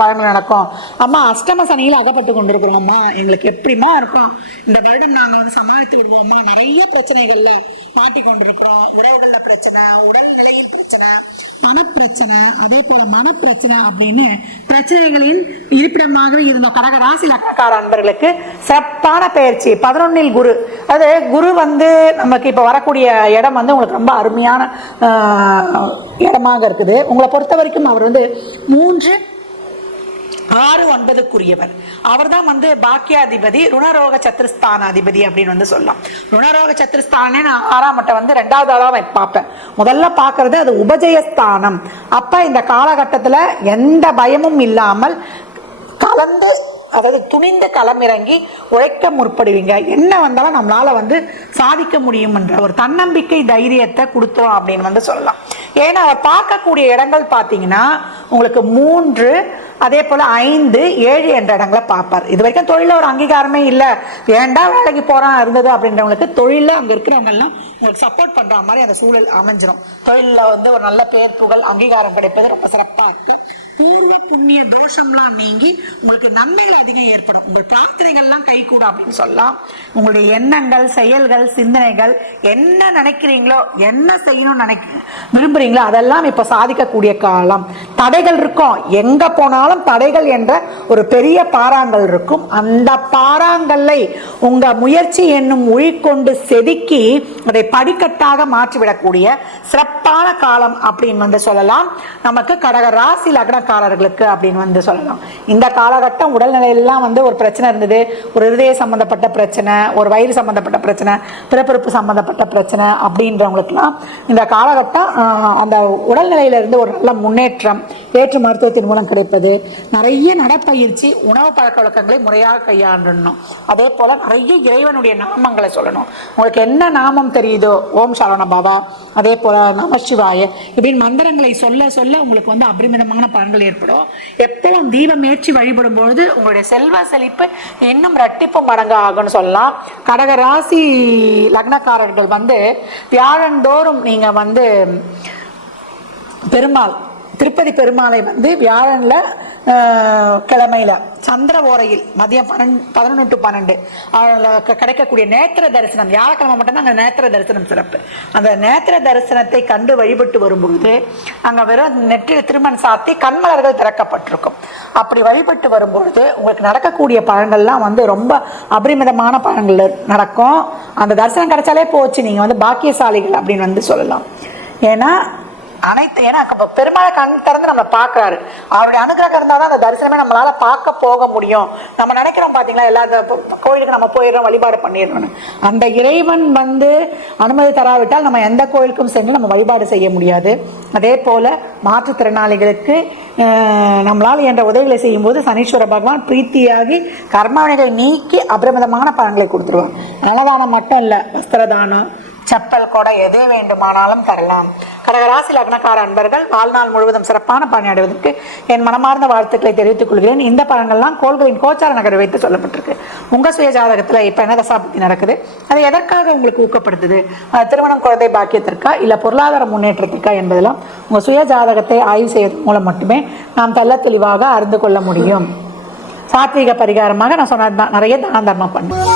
பலன்கள் நடக்கும். அம்மா அஷ்டம சனியில் அகப்பட்டு கொண்டிருக்கிறோம் அம்மா. எங்களுக்கு எப்படிமா இருக்கும்? இந்த வருடம் நாங்க வந்து சமாளித்து விடுவோம்மா நிறைய பிரச்சனைகள்ல மாட்டிக் கொண்டிருக்கிறோம். உறவுகள்ல பிரச்சனை உடல் நிலையில் பிரச்சனை மனப்பிரச்சனை அதே போல மனப்பிரச்சனை அப்படின்னு பிரச்சனைகளின் இருப்பிடமாகவே இருந்த கடகராசி ராசி அன்பர்களுக்கு சிறப்பான பயிற்சி. பதினொன்னில் குரு. அது குரு வந்து நமக்கு இப்போ வரக்கூடிய இடம் வந்து உங்களுக்கு ரொம்ப அருமையான இடமாக இருக்குது. உங்களை பொறுத்த வரைக்கும் அவர் வந்து மூன்று ஆறு ஒன்பதுக்குரியவர். அவர்தான் வந்து பாக்கியாதிபதி ருணரோக சத்துருஸ்தான அதிபதி அப்படின்னு வந்து சொல்லலாம். ருணரோக சத்துருஸ்தானே நான் ஆறாம் மட்டை வந்து ரெண்டாவது ஆளாக பார்ப்பேன். முதல்ல பார்க்கறது அது உபஜயஸ்தானம். அப்ப இந்த காலகட்டத்துல எந்த பயமும் இல்லாமல் கலந்து அதாவது துணிந்து களமிறங்கி உழைக்க முற்படுவீங்க. என்ன வந்தாலும் நம்மளால வந்து சாதிக்க முடியும்ன்ற ஒரு தன்னம்பிக்கை தைரியத்தை கொடுத்தோம் அப்படின்னு வந்து சொல்லலாம். ஏன்னா அவர் பார்க்கக்கூடிய இடங்கள் பார்த்தீங்கன்னா உங்களுக்கு மூன்று அதே போல் ஐந்து ஏழு என்ற இடங்களை பார்ப்பார். இது வரைக்கும் தொழில ஒரு அங்கீகாரமே இல்லை. வேண்டாம் வேலைக்கு போகிறான் இருந்தது அப்படின்றவங்களுக்கு தொழிலில் அங்க இருக்கிறவங்க எல்லாம் உங்களுக்கு சப்போர்ட் பண்ற மாதிரி அந்த சூழல் அமைஞ்சிடும் தொழிலில் வந்து ஒரு நல்ல பேர் புகழ் அங்கீகாரம் கிடைப்பது ரொம்ப சிறப்பாக இருக்கு பூர்வ புண்ணிய தோஷம்லாம் நீங்கி உங்களுக்கு நன்மைகள் அதிகம் ஏற்படும். உங்கள் பிரார்த்தனைகள்லாம் கைகூடும் அப்படின்னு சொல்லலாம். உங்களுடைய எண்ணங்கள் செயல்கள் சிந்தனைகள் என்ன நினைக்கிறீங்களோ என்ன செய்யணும்னு நினைக்க விரும்புறீங்களோ அதெல்லாம் இப்போ சாதிக்கக்கூடிய காலம். தடைகள் இருக்கும். எங்க போனாலும் தடைகள் என்ற ஒரு பெரிய பாறாங்கல் இருக்கும். அந்த பாறாங்கல்லை உங்க முயற்சி என்னும் உயிர்கொண்டு செதுக்கி அதை படிக்கட்டாக மாற்றிவிடக்கூடிய சிறப்பான காலம் அப்படின்னு வந்து சொல்லலாம். நமக்கு கடக ராசி லக்னக்காரர்களுக்கு அப்படின்னு வந்து சொல்லலாம். இந்த காலகட்டம் உடல்நிலையெல்லாம் வந்து ஒரு பிரச்சனை இருந்தது. ஒரு இருதய சம்பந்தப்பட்ட பிரச்சனை ஒரு வயிறு சம்பந்தப்பட்ட பிரச்சனை பிறப்பிறப்பு சம்பந்தப்பட்ட பிரச்சனை அப்படின்றவங்களுக்குலாம் இந்த காலகட்டம் ஆஹ், அந்த உடல்நிலையில இருந்து ஒரு நல்ல முன்னேற்றம் வேற்று மருத்துவத்தின் மூலம் கிடைப்பது. நிறைய நடப்பயிற்சி உணவு பழக்க வழக்கங்களை முறையாக கையாண்டணும். அதே போல நிறைய இறைவனுடைய நாமங்களை சொல்லணும். உங்களுக்கு என்ன நாமம் தெரியுதோ ஓம் சரவண பாபா அதே போல நமசிவாய இப்படின்னு மந்திரங்களை சொல்ல சொல்ல உங்களுக்கு வந்து அபரிமிதமான பலன்கள் ஏற்படும். எப்பவும் தீபம் ஏற்றி வழிபடும் பொழுது உங்களுடைய செல்வ செழிப்பு இன்னும் ரட்டிப்பு மடங்கு ஆகும்னு சொல்லலாம். கடக ராசி லக்னக்காரர்கள் வந்து வியாழந்தோறும் நீங்க வந்து பெருமாள் திருப்பதி பெருமாளை வந்து வியாழனில் கிழமையில் சந்திர ஓரையில் மதியம் பன்னெண்டு பதினொன்று டு பன்னெண்டு க- கிடைக்கக்கூடிய நேத்திர தரிசனம் வியாழக்கிழமை மட்டும்தான் அங்கே நேத்திர தரிசனம் சிறப்பு. அந்த நேத்திர தரிசனத்தை கண்டு வழிபட்டு வரும்பொழுது அங்கே வெறும் நெற்றில் திருமண் சாத்தி கண்மலர்கள் திறக்கப்பட்டிருக்கும். அப்படி வழிபட்டு வரும்பொழுது உங்களுக்கு நடக்கக்கூடிய பழங்கள்லாம் வந்து ரொம்ப அபரிமிதமான பழங்கள் நடக்கும். அந்த தரிசனம் கிடைச்சாலே போச்சு நீங்கள் வந்து பாக்கியசாலிகள் அப்படின்னு வந்து சொல்லலாம். ஏன்னா அனைத்து ஏன்னா பெருமாளை கண் திறந்து நம்ம பார்க்குறாரு. அவருடைய அனுகிரகம் இருந்தால் தான் அந்த தரிசனமே நம்மளால் பார்க்க போக முடியும். நம்ம நினைக்கிறோம் பார்த்தீங்களா எல்லா கோயிலுக்கு நம்ம போயிடுறோம் வழிபாடு பண்ணிடுறோம்னு. அந்த இறைவன் வந்து அனுமதி தராவிட்டால் நம்ம எந்த கோயிலுக்கும் சென்று நம்ம வழிபாடு செய்ய முடியாது. அதே போல் மாற்றுத்திறனாளிகளுக்கு நம்மளால் என்ற உதவிகளை செய்யும்போது சனீஸ்வர பகவான் பிரீத்தியாகி கர்மவினைகளை நீக்கி அபிரமிதமான பலன்களை கொடுத்துருவான் அன்னதானம் மட்டும் இல்லை வஸ்திரதானம் செப்பல் கூட எது வேண்டுமானாலும் தரலாம். கடகராசி லக்னக்கார அன்பர்கள் வாழ்நாள் முழுவதும் சிறப்பான பலன் அடைவதற்கு என் மனமார்ந்த வாழ்த்துக்களை தெரிவித்துக் கொள்கிறேன். இந்த பலன்கள்லாம் கோள்களின் கோச்சார நகரை வைத்து சொல்லப்பட்டிருக்கு. உங்க சுய ஜாதகத்தில் இப்ப என்ன தசாபக்தி நடக்குது? அது எதற்காக உங்களுக்கு ஊக்கப்படுத்துது? திருமணம் குழந்தை பாக்கியத்திற்கா? இல்ல பொருளாதார முன்னேற்றத்திற்கா என்பதெல்லாம் உங்க சுய ஜாதகத்தை ஆய்வு செய்வதன் மூலம் மட்டுமே நாம் தள்ள தெளிவாக அறிந்து கொள்ள முடியும். சாத்வீக பரிகாரமாக நான் சொன்னதுதான். நிறைய தான தர்மம் பண்ணுவேன்